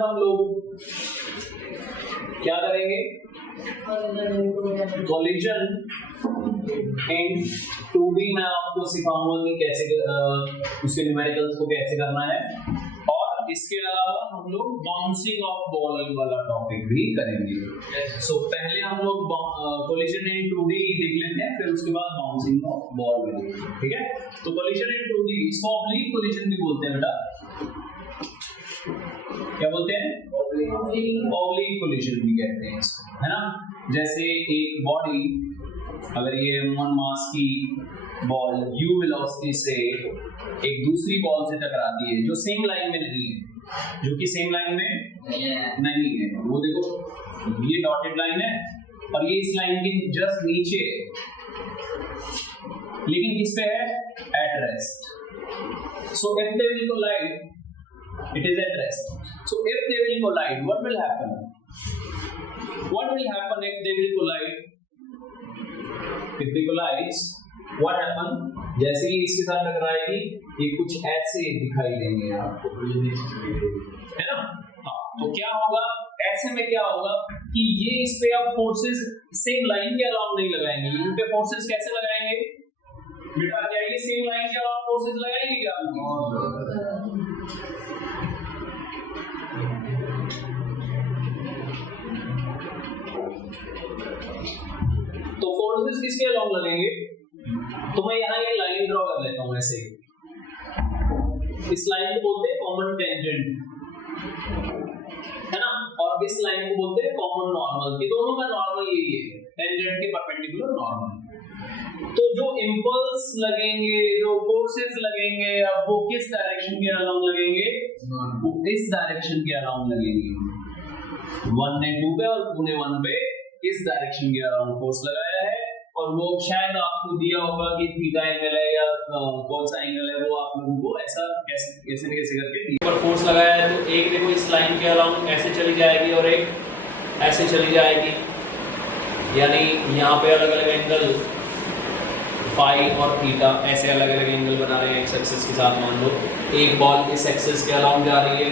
हम लोग क्या करेंगे, कोलिजन इन 2D में आपको सिखाऊंगा कि कैसे उसके न्यूमेरिकल्स को कैसे करना है, और इसके अलावा हम लोग बाउंसिंग ऑफ बॉल वाला टॉपिक भी करेंगे। सो पहले हम लोग कोलिजन इन 2D देख लेते हैं, फिर उसके बाद बाउंसिंग ऑफ बॉल में देखेंगे, ठीक है। तो कोलिजन इन 2D, इसको ऑब्लिक कोलिजन भी बोलते हैं बेटा, क्या बोलते हैं, ऑब्लिक कोलिजन भी कहते हैं इसको, है ना। जैसे एक बॉडी अगर ये m1 मास की बॉल u वेलोसिटी से एक दूसरी बॉल से टकराती है जो सेम लाइन में नहीं है, जो कि सेम लाइन में नहीं है, वो देखो ये डॉटेड लाइन है और ये इस लाइन के जस्ट नीचे है, लेकिन किस पे है, at rest. So if they will collide, it is at rest. So if they will collide, what will happen? What will happen if they will collide? If they collides, what happen? जैसे ही इसके साथ टकराएगी ये कुछ ऐसे दिखाई देंगे आपको, है ना। हाँ, तो क्या होगा, ऐसे में क्या होगा कि ये इस पे अब फोर्सेस सेम लाइन के अलाउंग नहीं लगाएंगे, इन पे फोर्सेस कैसे लगाएंगे बेटा, क्या ये सेम लाइन के अलाउंग फोर्सेस लगाएंगे क्या? तो फोर्सेस किसके अलाउंग लगेंगे, तो मैं यहाँ ये लाइन ड्रॉ कर लेता हूँ ऐसे, इस लाइन को बोलते हैं कॉमन टेंजेंट, है ना, और इस लाइन को बोलते हैं कॉमन नॉर्मल। ये दोनों का नॉर्मल यही है, टेंजेंट के परपेंडिकुलर नॉर्मल। तो जो इंपल्स लगेंगे, जो फोर्सेस लगेंगे, अब वो किस डायरेक्शन के अलाउंग लगेंगे, वो इस डायरेक्शन के अलाउंग लगेंगे। 1 ने 2 पे और 2 ने 1 पे इस डायरेक्शन के अराउंड फोर्स लगाया है, और वो शायद आपको दिया होगा कि थीटा एंगल है या कौन सा एंगल है, वो आप लोगों को ऐसा कैसे करके पर फोर्स लगाया है। तो एक देखो इस लाइन के अराउंड ऐसे चली जाएगी और एक ऐसे चली जाएगी, यानी यहाँ पे अलग अलग एंगल फाई और थीटा ऐसे अलग अलग एंगल बना रहे हैं एक्स एक्सिस के साथ। मान लो एक बॉल इस एक्सिस के अराउंड जा रही है,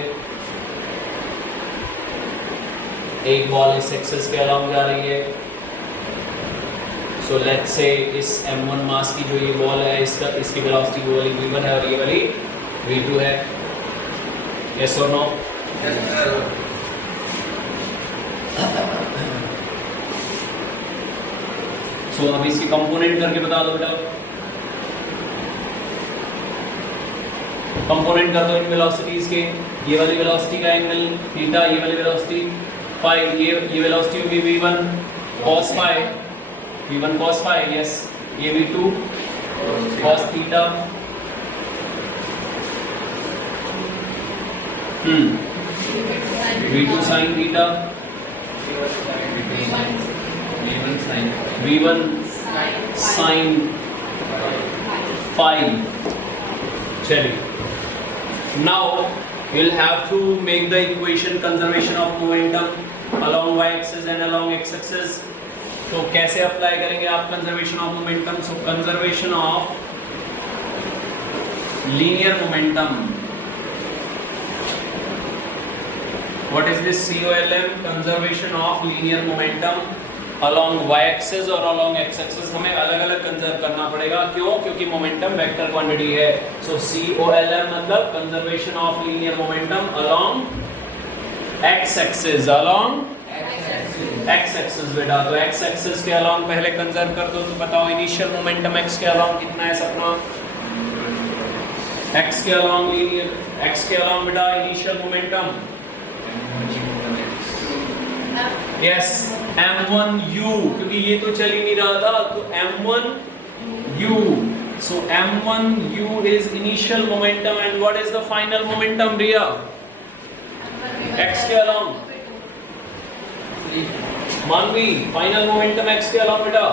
एक बॉल इस एक्सिस के अराउंड जा रही है। सो लेट्स से इस m1 मास की जो ये बॉल है, इसकी वेलोसिटी वो वाली v1 है और ये वाली v2 है। यस और नो? सो अब इसकी कंपोनेंट करके बता दो बेटा, कंपोनेंट कर दो इन वेलोसिटीज के। ये वाली वेलोसिटी का एंगल थीटा, ये वाली वेलोसिटी फाई, ये वेलोसिटी होगी v1 cos phi, v1 cos phi, yes. ये v2 cos theta, v2 sin theta, v1 sin phi. चलिए, now we'll have to make the equation conservation of momentum along y-axis and along x-axis। तो कैसे apply करेंगे आप conservation of momentum? So conservation of linear momentum, what is this COLM? Conservation of linear momentum along y-axis और along x-axis हमें अलग अलग conserve करना पड़ेगा। क्यों? क्योंकि मोमेंटम वेक्टर क्वांटिटी है। सो COLM मतलब conservation of linear momentum along x-axis, along x-axis बेटा। तो x-axis के along पहले कंजर्व कर दो। तो बताओ इनिशियल मोमेंटम x के along कितना है सपना? x के along लीनियर, x के along बेटा इनिशियल मोमेंटम, यस m1u, क्योंकि ये तो चल ही नहीं रहा था, तो m1u। So m1u is initial momentum and what is the final momentum Riya? x के along Manvi, final momentum x के अलाउंग बेटा।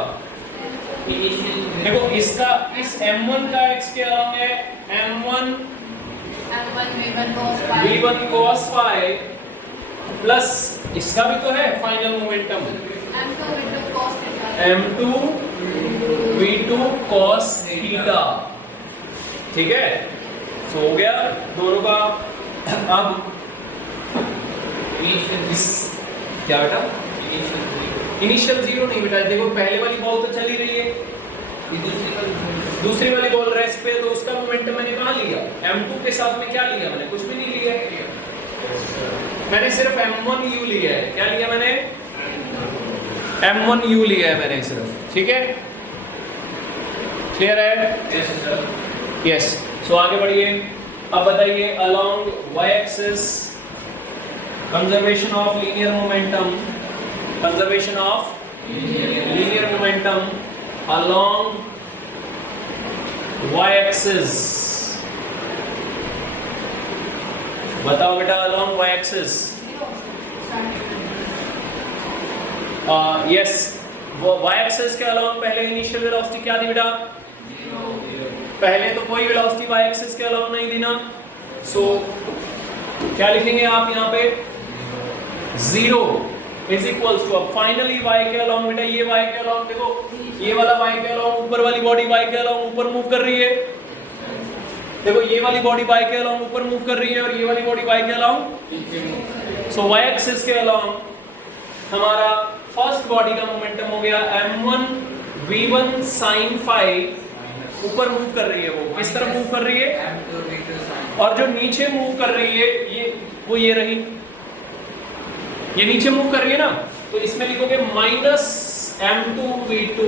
देखो इसका, इस m1 का x के अलाउंग है m1 v1 cos phi plus इसका भी तो है final momentum m2 v2 cos theta, ठीक है। सो हो गया दोनों का। अब क्या बेटा? इनिशियल जीरो नहीं बेटा, देखो पहले वाली बॉल तो चली रही है, दूसरी वाली बॉल रेस्ट पे, तो उसका मोमेंटम मैंने कहाँ लिया? m2 के साथ में क्या लिया मैंने? कुछ भी नहीं लिया, मैंने सिर्फ m1u लिया है। क्या लिया मैंने? m1u लिया है मैंने सिर्फ, ठीक है? क्लियर है? यस। सो आगे बढ़िए, अब बताइए along y axis conservation of linear momentum, conservation of linear momentum along y axis, बताओ बेटा along y axis। यस, वो y axis के along पहले इनिशियल वेलोसिटी क्या थी बेटा? पहले तो कोई वेलोसिटी y axis के along नहीं थी ना, सो क्या लिखेंगे आप यहाँ पे? 0 इज इक्वल्स टू, अब फाइनली y के अलॉन्ग बेटा, ये y के अलॉन्ग देखो, ये वाला y के अलॉन्ग, ऊपर वाली बॉडी y के अलॉन्ग ऊपर मूव कर रही है, देखो ये वाली बॉडी y के अलॉन्ग ऊपर मूव कर रही है और ये वाली बॉडी y के अलॉन्ग, सो y एक्सिस के अलॉन्ग हमारा फर्स्ट बॉडी का मोमेंटम हो गया m1 v1 sin phi, ऊपर मूव कर रही है, वो किस तरफ मूव कर रही है? और जो नीचे मूव कर रही है ये रही, ये नीचे मूव कर रही है ना, तो इसमें लिखोगे minus m2 v2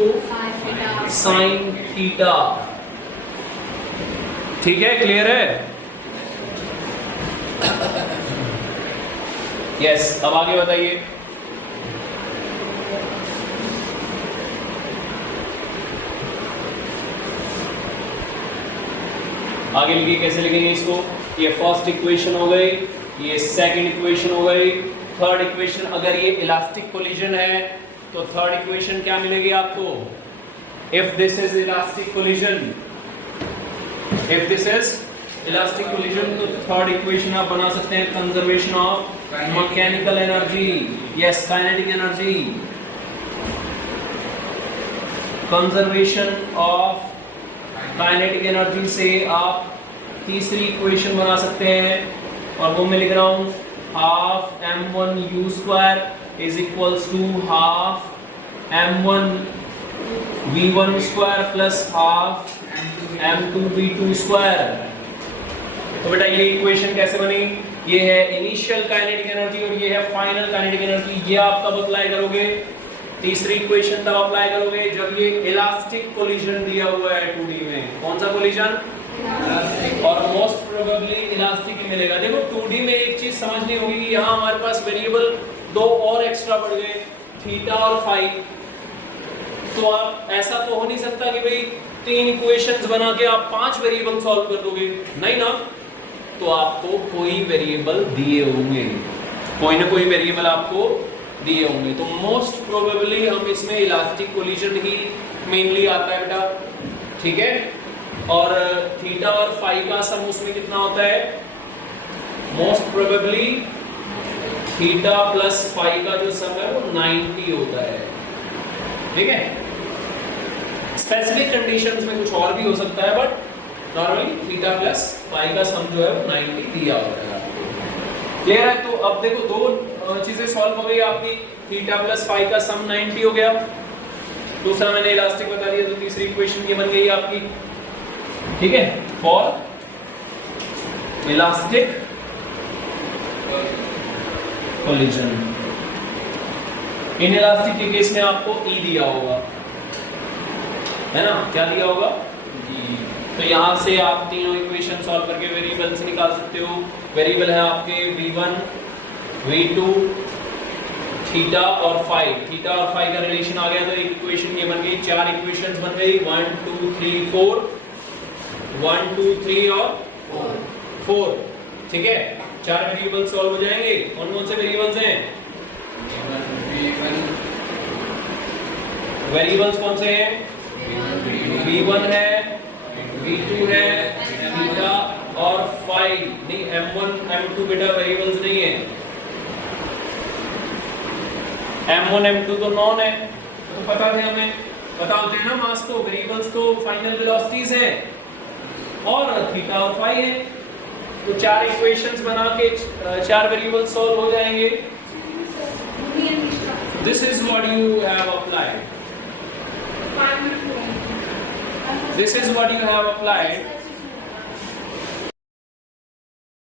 sin theta, ठीक है? क्लियर है? यस। अब आगे बताइए, आगे लिखिए, कैसे लिखेंगे इसको? ये फर्स्ट इक्वेशन हो गई, ये सेकंड इक्वेशन हो गई, थर्ड इक्वेशन। अगर ये इलास्टिक कोलिजन है तो थर्ड इक्वेशन क्या मिलेगी आपको? If this is elastic collision, if this is elastic collision, तो थर्ड इक्वेशन आप बना सकते हैं conservation of mechanical energy, yes kinetic energy, conservation of kinetic energy से आप तीसरी इक्वेशन बना सकते हैं, और वो मैं लिख रहा हूं half m1u square is equals to half m1 v1 square plus half m2 v2 square. तो बेटा ये इक्वेशन कैसे बनी? ये है इनिशियल काइनेटिक एनर्जी और ये है फाइनल काइनेटिक एनर्जी। ये आप कब अप्लाई करोगे? तीसरी इक्वेशन तब अप्लाई करोगे जब ये इलास्टिक कोलिजन दिया हुआ है 2D में। कौन सा कोलिजन? और मोस्ट प्रोबेबली इलास्टिक ही मिलेगा। देखो 2D में एक चीज समझनी होगी कि यहाँ हमारे पास वेरिएबल दो और एक्स्ट्रा बढ़ गए, थीटा और फाई। तो आप ऐसा तो हो नहीं सकता कि भाई 3 इक्वेशंस बना के आप 5 वेरिएबल सॉल्व कर दोगे, नहीं ना। तो आपको कोई वेरिएबल दिए होंगे, कोई ना कोई वेरिएबल आपको दिए होंगे। तो मोस्ट प्रोबेबली हम इसमें इलास्टिक कोलिजन ही मेनली आता है बेटा, ठीक है। और थीटा और फाई का सम उसमें कितना होता है? Most probably theta plus phi का जो सम है वो 90 होता है, ठीक है। स्पेसिफिक कंडीशंस में कुछ और भी हो सकता है, but normally theta plus phi का सम जो है वो 90 दिया होता है। क्लियर है? तो अब देखो दो चीजें सॉल्व हो गई आपकी, थीटा प्लस फाई का सम 90 हो गया, दूसरा मैंने इलास्टिक बता दिया, तो तीसरी इक्वेशन ये बन गई आपकी, ठीक है। For elastic collision, in elastic के केस में आपको E दिया होगा, है ना? क्या दिया होगा? तो यहां से आप तीनों इक्वेशन सॉल्व करके वेरिएबल्स निकाल सकते हो। वेरिएबल है आपके v1 v2 थीटा और फाई। थीटा और फाई का रिलेशन आ गया तो एक इक्वेशन ये बन गई, 4 इक्वेशंस बन गई, 1 2 3 4, 1 2 3 और 4, ठीक है। 4 वेरिएबल्स सॉल्व हो जाएंगे। कौन कौन से वेरिएबल्स हैं? वेरिएबल्स कौन से हैं? v1 है, v2 है, थीटा और फाई। नहीं, m1 m2 बेटा वेरिएबल्स नहीं है, m1 m2 तो नॉन है, तो पता है हमें, पता होते हैं ना मास। तो वेरिएबल्स तो फाइनल वेलोसिटीज हैं और थीटा और फाई है, तो 4 इक्वेशंस बना के 4 वेरिएबल सॉल्व हो जाएंगे. This is what you have applied. This is what you have applied.